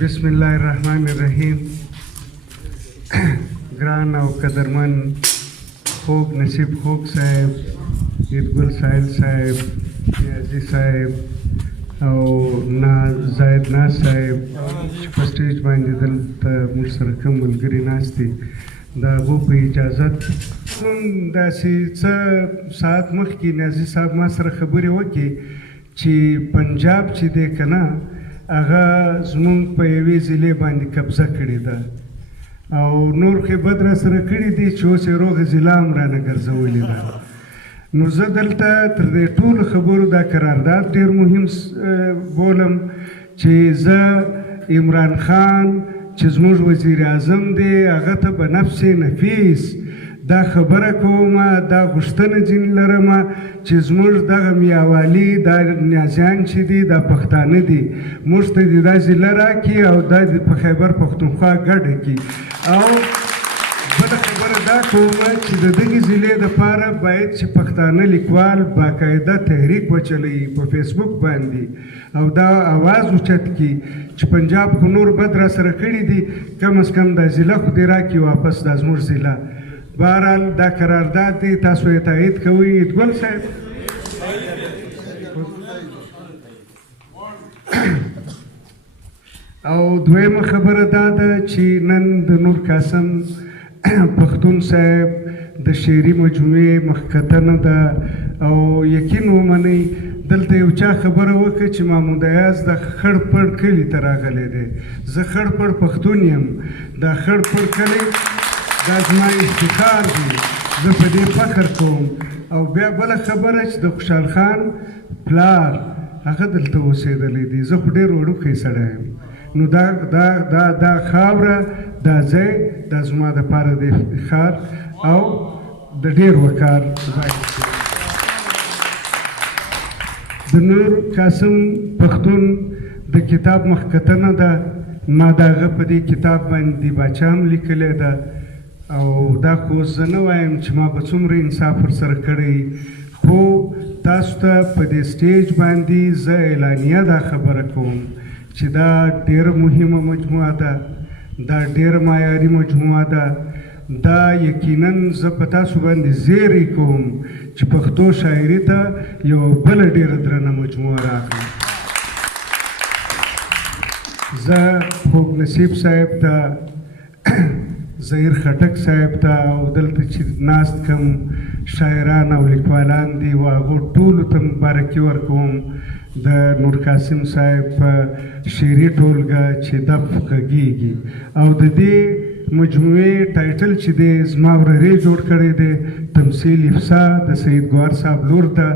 بسم الله الرحمن الرحیم. ګران او قدرمن خوږ نصیب خوږ صاحب، عیدګل ساحل صاحب، نیازي صاحب او زاهد ناز صاحب چې په سټیج باندې دلته موږ سره کوم ملګري ناست دي، د هغو په اجازت داسې څه ساعت مخکې نیازي صاحب ما سره خبرې وکړي چې پنجاب چې دی که نه هغه زمونږ په یوې ضلعې باندې قبضه کړې ده او نور خیبت را سره کړي دي چې اوس یې روغه ضلع هم رانه ګرځولې ده. نو زه دلته تر دې ټولو خبرو دا قرارداد ډېر مهم بولم چې زه عمران خان چې زموږ وزیر اعظم دی هغه ته به نفس نفیس دا خبره کومه، دا غوښتنه ځینې لرمه چې زموږ دغه میاوالي دا نیازیان چې دي دا پښتانه دي، موږ ته دې دا ضلع راکړي او دا د په خیبر پښتونخوا ګډه کړي. او بله خبره دا کومه چې د دغې ضلعې دپاره باید چې پښتانه لیکوال باقاعده تحریک وچلوي په فیسبوک باندې او دا اواز اوچت کړي چې پنجاب خو نور بد را سره کړي دي، کم از کم دا ضلع خو دې راکړي واپس دا زموږ ضلع. بهرحال دا قرارداد دی، تاسو یې تایید کوئ عیدګل صاحب؟ او دویمه خبره دا ده چې نن د نور قاسم پښتون صاحب د شعري مجموعې مخکتنه ده او یقین ومنئ دلته یو چا خبره وکړه چې محمود ایاز د خړ پړ کلي ته راغلی دی. زه خړ پړ پښتون یم، دا خړ پړ کلی دا زما افتخار دی، زه په دې فخر کوم. او بیا بله خبره چې د خوشحال خان پلار هغه دلته اوسېدلی دی، زه خو ډېر وړوکی سړی یم، نو دا خاوره دا ځای دا زما دپاره د افتخار او د ډېر وقار ځای دی. د نور قاسم پښتون د کتاب مخکتنه ده، ما د هغه په دې کتاب باندې باچا هم لیکلی ده او دا خو زه نه وایم چې ما به څومره انصاف ورسره کړی، خو تاسو ته په دې سټیج باندې زه اعلانیه دا خبره کوم چې دا ډېره مهمه مجموعه ده، دا ډېره معیاري مجموعه ده، دا یقینا زه په تاسو باندې زیری کوم چې پښتو شاعري ته یو بله ډېره درنه مجموعه راغله. زه خوږ نصیب صاحب ته، ظهیر خټک صاحب ته او دلته چې ناست کوم شاعران او لیکوالان دي و هغو ټولو ته مبارکي ورکوم. د نور قاسم صاحب په شعري ټولګه چې دف غږیږي او د دې مجموعې ټایټل چې دی زما ورورې جوړ کړی دی تمثیل افسا د سید ګوهر صاحب لور ته،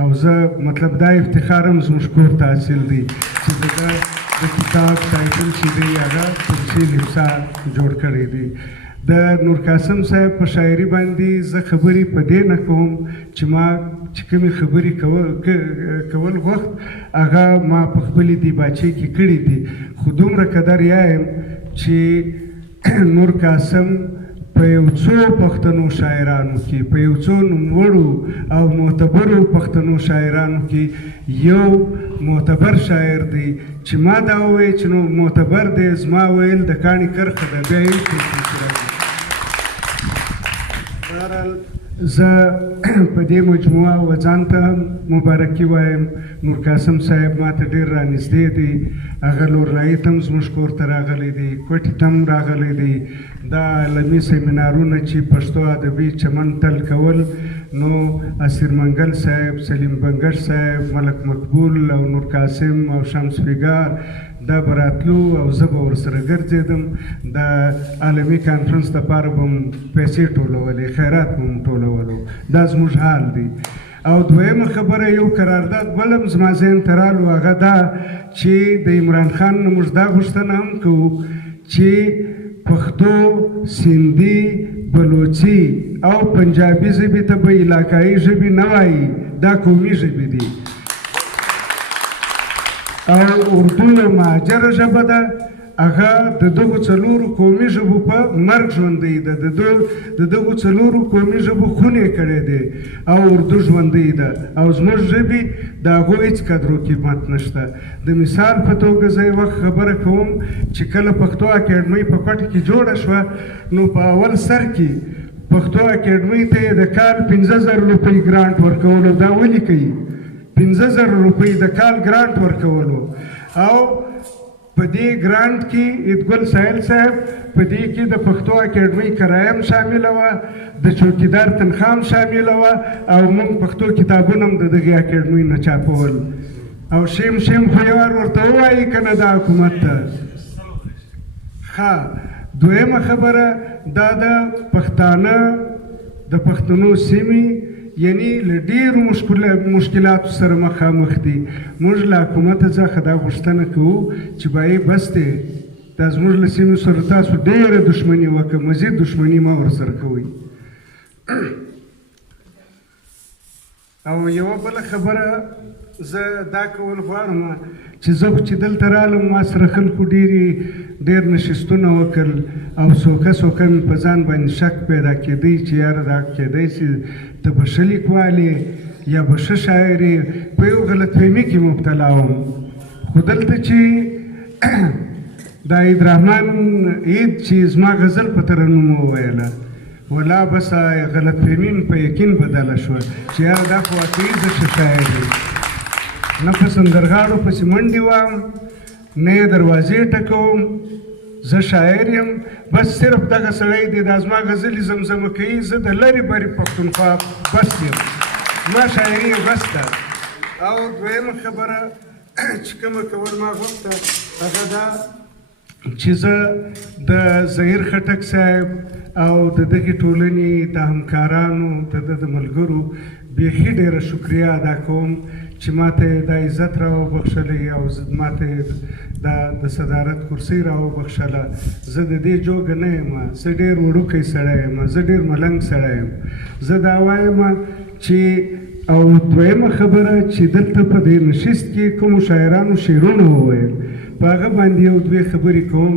او زه مطلب دا افتخار هم زموږ کور ته حاصل دی چې د کتاب ټایټل چې دی هغه تمثیل افسا جوړ کړی دی. د نور قاسم صاحب په شاعري باندې زه خبرې په دې نه کوم چې ما چې کومې خبرې کول وخت هغه ما په خپلې دیباچې کې کړي دي، خو دومره قدر یم چې نور قاسم په یو څو پښتنو شاعرانو کې، په یو څو نوموړو او معتبرو پښتنو شاعرانو کې یو معتبر شاعر دی چې ما دا وویل چې نو معتبر دی، زما ویل د کاڼي کرښه ده، بیا یې بهرحال زه په دې مجموعه و ځان ته مبارکي وایم. نور قاسم صاحب ما ته ډېر رانږدې دی، هغه لورلایي ته هم زموږ کور ته راغلی دی، کوټې ته هم راغلی دی. دا عالمي سیمینارونه چې پښتو ادبي چمن تل کول، نو اسیر منګل صاحب، سلیم بنګش صاحب، ملک مقبول او نور قاسم او شمس فیګار دا به راتلو او زه به ورسره ګرځېدم، د عالمي کانفرنس دپاره به م پیسې ټولولې، خیرات به م ټولولو، دا زموږ حال دی. او دویمه خبره یو قرارداد بل هم زما ذهن ته رالو، هغه دا چې د عمران خان نه موږ دا غوښتنه هم کوو چې پښتو، سندي، بلوچي او پنجابي ژبې ته به علاقایي ژبې نه وایي، دا قومي ژبې دي. او اردو یو مهاجره ژبه ده هغه د دغو څلورو قومي ژبو په مرګ ژوندی ده، د دغو څلورو قومي ژبو خونې کړی دی او اردو ژوندی ده او زموږ ژبې د هغو هېڅ قدر و قیمت نشته. د مثال په توګه زه یوه خبره کوم چې کله پښتو اکاډمۍ په کوټه کې جوړه شوه نو په اول سر کې پښتو اکاډمۍ ته یې د کال 15,000 روپۍ ګرانټ ورکولو. دا ولیکئ 15,000 روپۍ د کال ګرانټ ورکولو او په دې ګرانټ کې عیدګل ساحل صاحب په دې کې د پښتو اکاډمۍ کرایه هم شامله وه، د چوکیدار تنخواه هم شامله وه او موږ پښتو کتابونه هم د دغې اکاډمۍ نه چاپول. او شیم خو یو وار ورته ووایي که نه دا حکومت ته. ښه دویمه خبره دا د پښتانه د پښتنو سیمې یعنی له ډېرو مشکلاتو سره مخامخ دي. موږ له حکومته څخه دا غوښتنه کوو چې بایي بس دی دا زموږ له سیمو سره تاسو ډېره دښمني وکړه، مزید دښمني مه ورسره کوئ. او یوه بله خبره زه دا کول غواړم چې زه خو چې دلته رالم ما سره خلکو ډېر نشستونه وکړل او څوکه مې په ځان باندې شک پیدا کېدی چې یاره دا کېدی چې ته به ښه لیکوال یا به ښه شاعر په یو غلطفهمي کې مبتلا وم. خو دلته چې د عید رحمان عید چې زما غزل په ترنم وویله ولا بس غلطفهمي مې په یقین بدله شوه چې یاره دا خو واقعي زه ښه شاعر یم. نه په سندرغاړو پسې منډې وم نه یې دروازې ټکوم، زه شاعر یم. بس صرف دغه سړی دی دا زما غزلې زمزمه کوي، زه د لرې برې پښتونخوا بس یم، زما شاعري یې بس ده. او دویمه خبره چې کومه کول ما غوښته هغه دا چې زه د ظهیر خټک صاحب او د دغې ټولنې د همکارانو د ملګرو بیخي ډېره شکریه ادا کوم چې ماته دا عزت را وبخښلی او ماته د صدارت کرسۍ را وبخښله. زه د دې جوګه نه یم، زه ډېر وړوکی سړی یم، زه ډېر ملنګ سړی یم. زه دا وایم چې او دویمه خبره چې دلته په دې نشست کې کومو شاعرانو شعرونه وویل په هغه باندې یو دوې خبرې کوم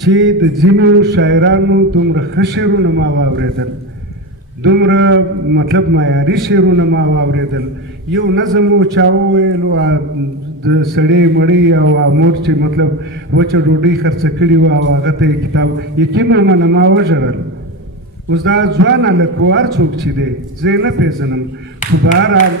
چې د ځینو شاعرانو دومره ښه شعرونه ما واورېدل، دومره مطلب معیاري شعرونه ما واورېدل. یو نظم و چا وویلو د سړی مړی او مور چې مطلب وچه ډوډۍ خرڅه کړې وه او هغه ته یې کتاب یقینا منه ما وژړل. اوس دا ځوان هلک و هر څوک چې دی زه یې نه پېژنم خو په هر حال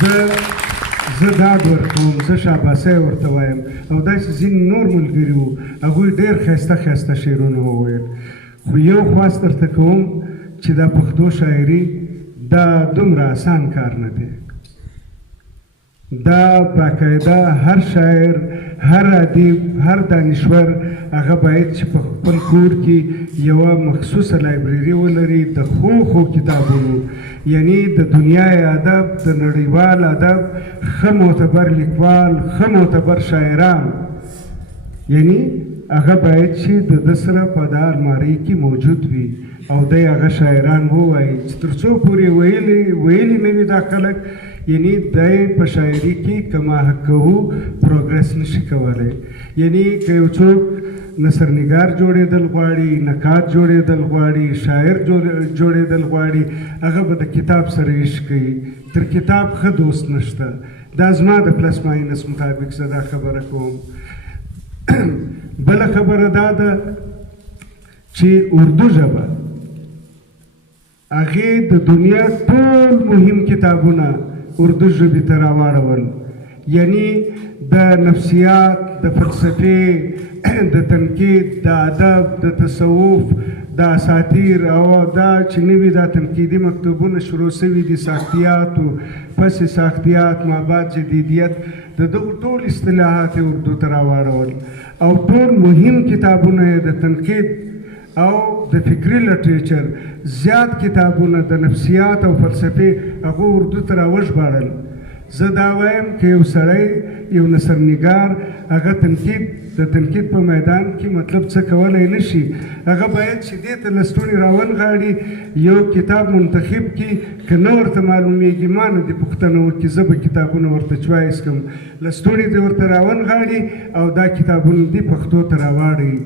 زه ډاډ ورکوم، زه شاباسۍ ورته وایم. او داسې ځینې نور ملګري وو هغوی ډېر ښایسته شعرونه وویل. خو یو خواست درته کوم چې دا پښتو شاعري دا دومره آسان کار نه دی. دا باقاعده هر شاعر، هر ادیب، هر دانشور هغه باید چې په خپل کور کې یوه مخصوصه لایبرري ولري د ښو کتابونو، یعنی د دنیای ادب، د نړیوال ادب ښه معتبر لیکوال، ښه معتبر شاعران یعنی هغه باید چې د ده سره په دا المارۍ کې موجود وي او دی هغه شاعران ووایي چې تر څو پورې ویلي نه وي دا خلک یعنی دی په شاعري کې کما کوو پروګرس نشي کولی. یعنی که یو څوک نثرنګار جوړېدل غواړي، نقاد جوړېدل غواړي، شاعر جوړېدل غواړي هغه به د کتاب سره عشق کوي، تر کتاب ښه دوست نشته. دا زما د پلس ماینس مطابق زه دا خبره کوم. بله خبره دا ده چې اردو ژبه هغې د دنیا ټول مهم کتابونه اردو ژبې ته راواړول، یعنی د نفسیات، د فلسفې، د تنقید، د ادب، د تصوف، د اساطیر او دا چې نوي دا تنقیدي مکتوبونه شروع سوي دي، ساختیات و پس ساختیات، مابعد جدیدیت، د دغو ټول اصطلاحات یې اردو ته راواړول او ټول مهم کتابونه یې د تنقید او د فکري لټریچر زیات کتابونه د نفسیات او فلسفې هغه اردو ته راوژباړل. زه دا وایم که یو سړی یو نثرنګار هغه د تنقید په میدان کې مطلب څه کولی نه شي، هغه باید چې دې ته لستوڼي راونغاړي، یو کتاب منتخب کړي، که نه ورته معلومیږي ما نه دې پوښتنه وکړي، زه به کتابونه ورته چوایس کړم، لستوڼي دې ورته راونغاړي او دا کتابونه دې پښتو ته راواړوي،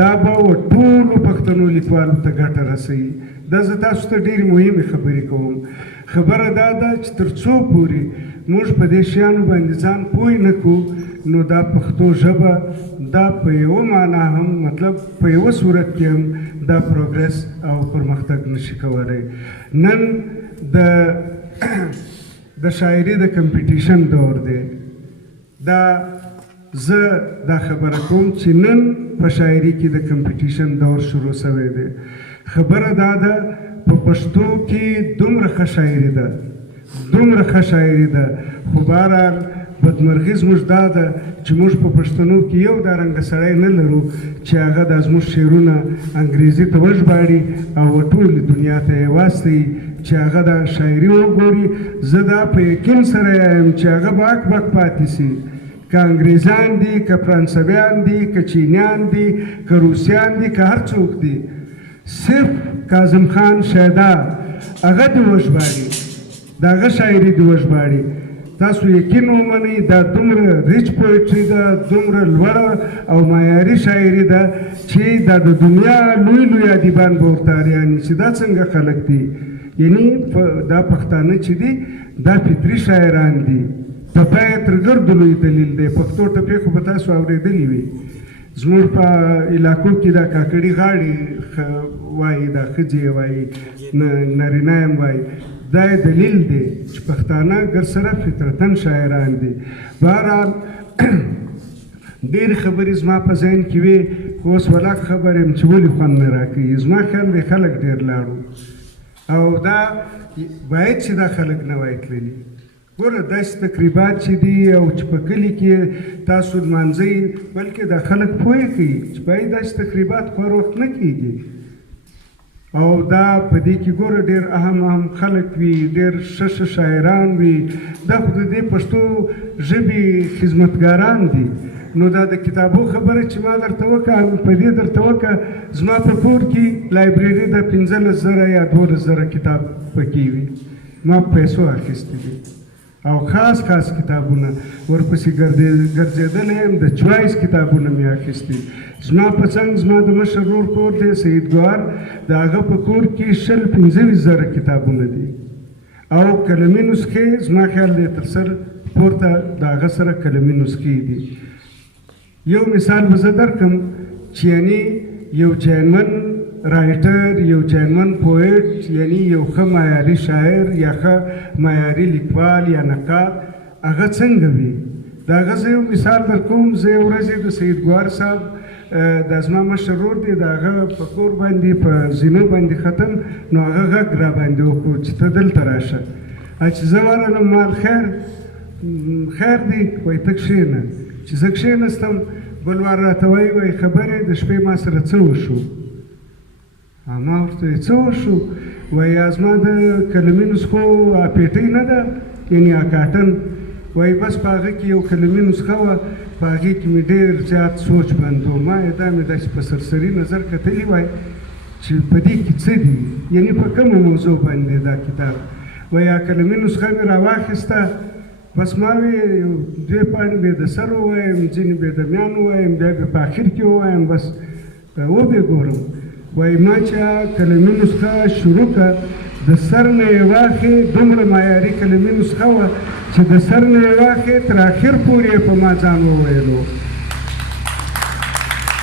دا به ټولو پښتنو لیکوالو ته ګټه رسوي. دا زه تاسو ته ډېرې مهمې خبرې کوم. خبره دا ده چې تر څو پورې موږ په دې شیانو باندې ځان پوه نه کړو نو دا پښتو ژبه دا په یوه معنا هم مطلب په یوه صورت کې هم دا پروګرس او پرمختګ نشي کولی. نن د شاعري د کمپیټیشن دور دی. دا زه دا خبره کوم چې نن په شاعري کې د کمپیټیشن دور شروع شوی دی. خبره دا ده په پښتو کې دومره ښه شاعري ده، دومره ښه شاعري ده، خو بهرحال بدمرغي زموږ دا ده چې موږ په پښتنو کې یو دا رنګه سړی نه لرو چې هغه دا زموږ شعرونه انګریزي ته وژباړي او ټولې دنیا ته یې واستوي چې هغه دا شاعري وګوري. زه دا په یقین سره یم چې هغه به اک بک پاتې سي، که انګریزان دي، که فرانسویان دي، که چینیان دي، که روسیان دي، که هر څوک دي، صرف کاظم خان شیدا هغه دې وژباړي، د هغه شاعري دې وژباړي. تاسو یقین ومنئ دا دومره ریچ پویټري ده، دومره لوړه او معیاري شاعري ده چې دا د دنیا لوی لوی ادیبان به ورته حیران وي چې دا څنګه خلک دي. یعنی دا پښتانه چې دي دا فطري شاعران دي. ټپه یې تر ګردو لوی دلیل دی. پښتو ټپې خو به تاسو اورېدلې وي. زموږ په علاقو کې دا کاکړي غاړې وایي، دا ښځې یې وایي، نارینه یې وایي. دا دلیل دی چې پښتانه ګرسره فطرتاً شاعران دي. بهرحال ډېرې خبرې زما په ذهن کې وې، خو اوس ولاک خبر یم چې ولې خوند نه راکوي. زما خیال دی خلک ډېر لاړو او دا باید چې دا خلک نه وای تللي. ګوره داسې تقریبات چې دي او چې په کلي کې تاسو لمانځئ، بلکې دا خلک پوه کوي چې باید داسې تقریبات خو هر وخت نه کېږي. او دا په دې کې ګوره ډېر اهم خلک وي، ډېر ښه شاعران وي، دا خو د دې پښتو ژبې خدمتګاران دي. نو دا د کتابو خبره چې ما درته وکړه، په دې درته وکړه زما په کور کې لایبرري د 15,000 یا 12,000 کتاب پکې وي، ما پیسو اخیستی دي او خاص کتابونه ورپسې ګرځېدلی یم، د چوایس کتابونه مې اخیستي. زما په څنګ زما د مشر ورور کور دی سید ګوهر، د هغه په کور کې 15,000 کتابونه دي او قلمي نسخې زما خیال دی تر سر پورته د هغه سره قلمي نسخې دي. یو مثال به زه درکړم چې یعنې یو جینمن رایټر، یو جینمن پویټ، یعنی یو ښه معیاري شاعر یا ښه معیاري لیکوال یا نقاد هغه څنګه وي. د هغه زه یو مثال درکوم. زه یو ورځې د سید ګوهر صاحب دا زما مشر ورور دی، د هغه په کور باندې په زینو باندې ختم، نو هغه غږ را باندې وکړو چې ته دلته راشه. چې زه ورغلم مال خیر دی، وایي ته کښېنه. چې زه کښېنستم بل وار راته وایي خبرې د شپې ما سره څه وشو؟ ما ورته وایي څه وشو؟ وایي زما د قلمي نسخو پیټۍ نه ده، یعنې کاټن، وایي بس په هغه کې یو قلمي نسخه وه، په هغې کې مې ډېر زیات سوچ بند و. ما دا مې داسې په سرسري نظر کتلي وای چې په دې کې څه دي، یعنې په کومه موضوع باندې دا کتاب. وایي قلمي نسخه مې راواخیسته، بس ما وی 2 پاڼې به د سر ووایم، ځینې به د میان ووایم، بیا به په آخر کې ووایم، بس وبې ګورم. وایي ما چې قلمي نسخه شروع کړه، د سر نه یې واخې، دومره معیاري قلمي نسخه وه چې د سر نه یې واخې تر آخر پورې یې په ما ځان وویلو.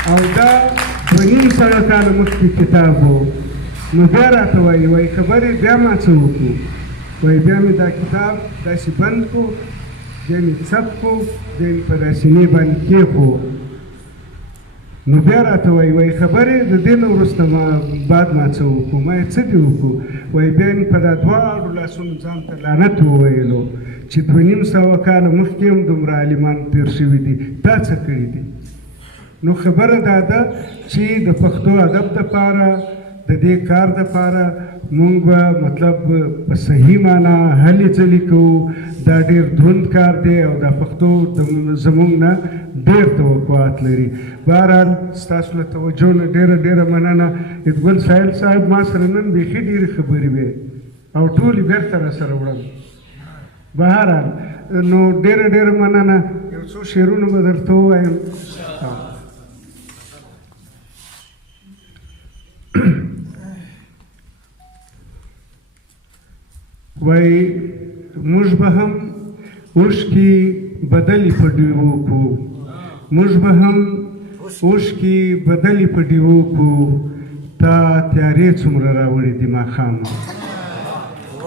او دا 2.5 کاله مخکې کتاب و. نو بیا راته وایي خبرې بیا ما څه وکړو؟ وایي بیا مې دا کتاب داسې بند کړو، بیا مې څپ کړو، بیا مې په داسینې باندې کېښو. نو بیا راته وایي خبرې د دې نه وروسته بعد ما څه وکړو؟ ما یې څه دې وکړو؟ وایي بیا مې په دا 2 لاسونو ځان ته لعنت وویلو چې 2.5 کاله مخکې هم دومره عالمان تېر شوي دي، تا څه کړي دي؟ نو خبره دا ده چې د پښتو ادب دپاره، د دې کار دپاره مونږ به مطلب په صحیح معنا هلې ځلې کوو. دا ډېر دروند کار دی او دا پښتو زموږ نه ډېر توقعات لري. بهرحال ستاسو له توجه نه ډېره مننه. عیدګل ساحل صاحب ما سره نن بیخي ډېرې خبرې وې او ټولې بېرته راسره وړم. بهرحال نو ډېره مننه. یو څو شعرونه به درته ووایم. وای موږ به هم اوښکې بدلې په ډیوو کو، موږ به هم اوښکې بدلې په ډیوو کو، تا تیارې څومره راوړې دي ماښامه.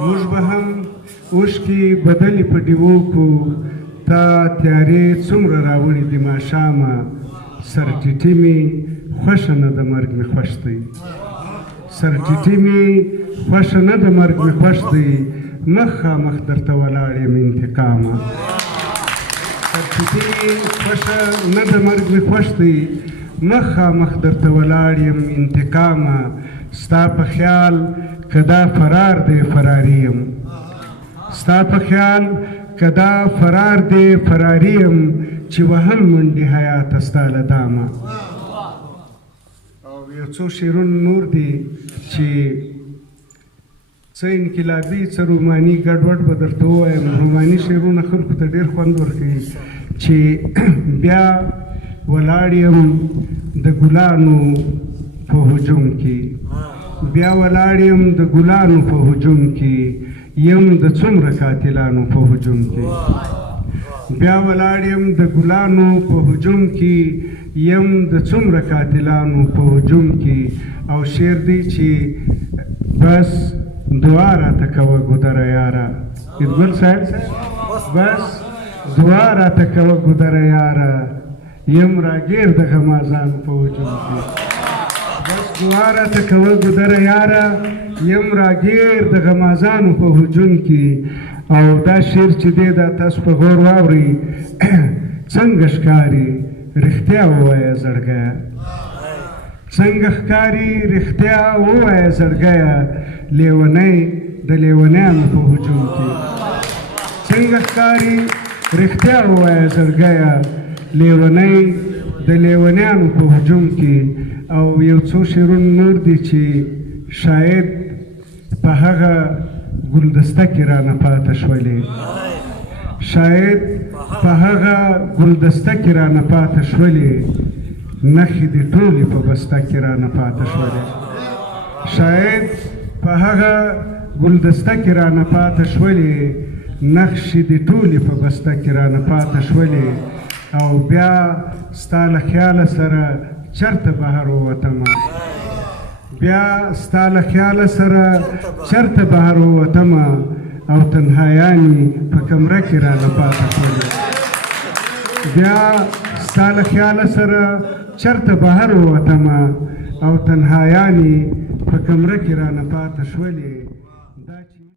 موږ به هم اوښکې بدلې په ډیوو کو، تا تیارې څومره راوړې دي ماښامه. سر ټیټي مې خوښه نه د مرګ مې خوښ دی، سر ټیټي مې خوښه نه د مرګ مې خوښ دی، مخامخ درته ولاړ یم انتقامه. سر ټیټي مې خوښه نه د مرګ مې خوښ دی، مخامخ درته ولاړ یم انتقامه. ستا په خیال که دا فرار دی فراري یم، ستا په خیال که دا فرار دی فراري یم، چې وهم منډې حیاته ستا له دامه. او یو څو شعرونه نور دي چې څه انقلابي څه روماني ګډوډ به درته ووایم. روماني شعرونه خلکو ته ډېر خوند ورکوي. چې بیا ولاړ یم د ګلانو په هجوم کې، بیا ولاړ یم د ګلانو په هجوم کې، یم د څومره قاتلانو په هجوم کې. بیا ولاړ یم د ګلانو په هجوم کې، یم د څومره قاتلانو په هجوم کې. او شعر دی چې بس دعا راته کوه ګودره یاره. عیدګل صاحب بس دعا راته کوه ګودره یاره، یم راګیر د غمازانو په هجوم کې. بس دعا راته کوه ګودره یاره، یم راګیر د غمازانو په هجوم کې. او دا شعر چې دی دا تاسو په غور واورئ. څنګه ښکاري رښتیا ووایه زړګیه، څنګه ښکاري رښتیا ووایه زړګیه، لیونی د لیونیانو په هجوم کې. څنګه ښکاري رښتیا ووایه زړګیه، لیونی د لیونیانو په هجوم کې. او یو څو شعرونه نور دي چې شاید په هغه ګلدسته کې رانه پاته شولې، شاید په هغه ګلدسته کې رانه پاته شولې، نښې دې ټولې په بسته کې رانه پاته شولې. شاید په هغه ګلدسته کې رانه پاته شولې، نقشې دې ټولې په بسته کې رانه پاته شولې. او بیا ستا له خیاله سره چرته بهر ووتمه، بیا ستا له خیاله سره چرته بهر ووتمه، او تنهایانې په کمره کې رانه پاته شولې. بیا ستا له خیاله سره چرته بهر ووتمه، او تنهایانې په کمره کې رانه پاته شولې.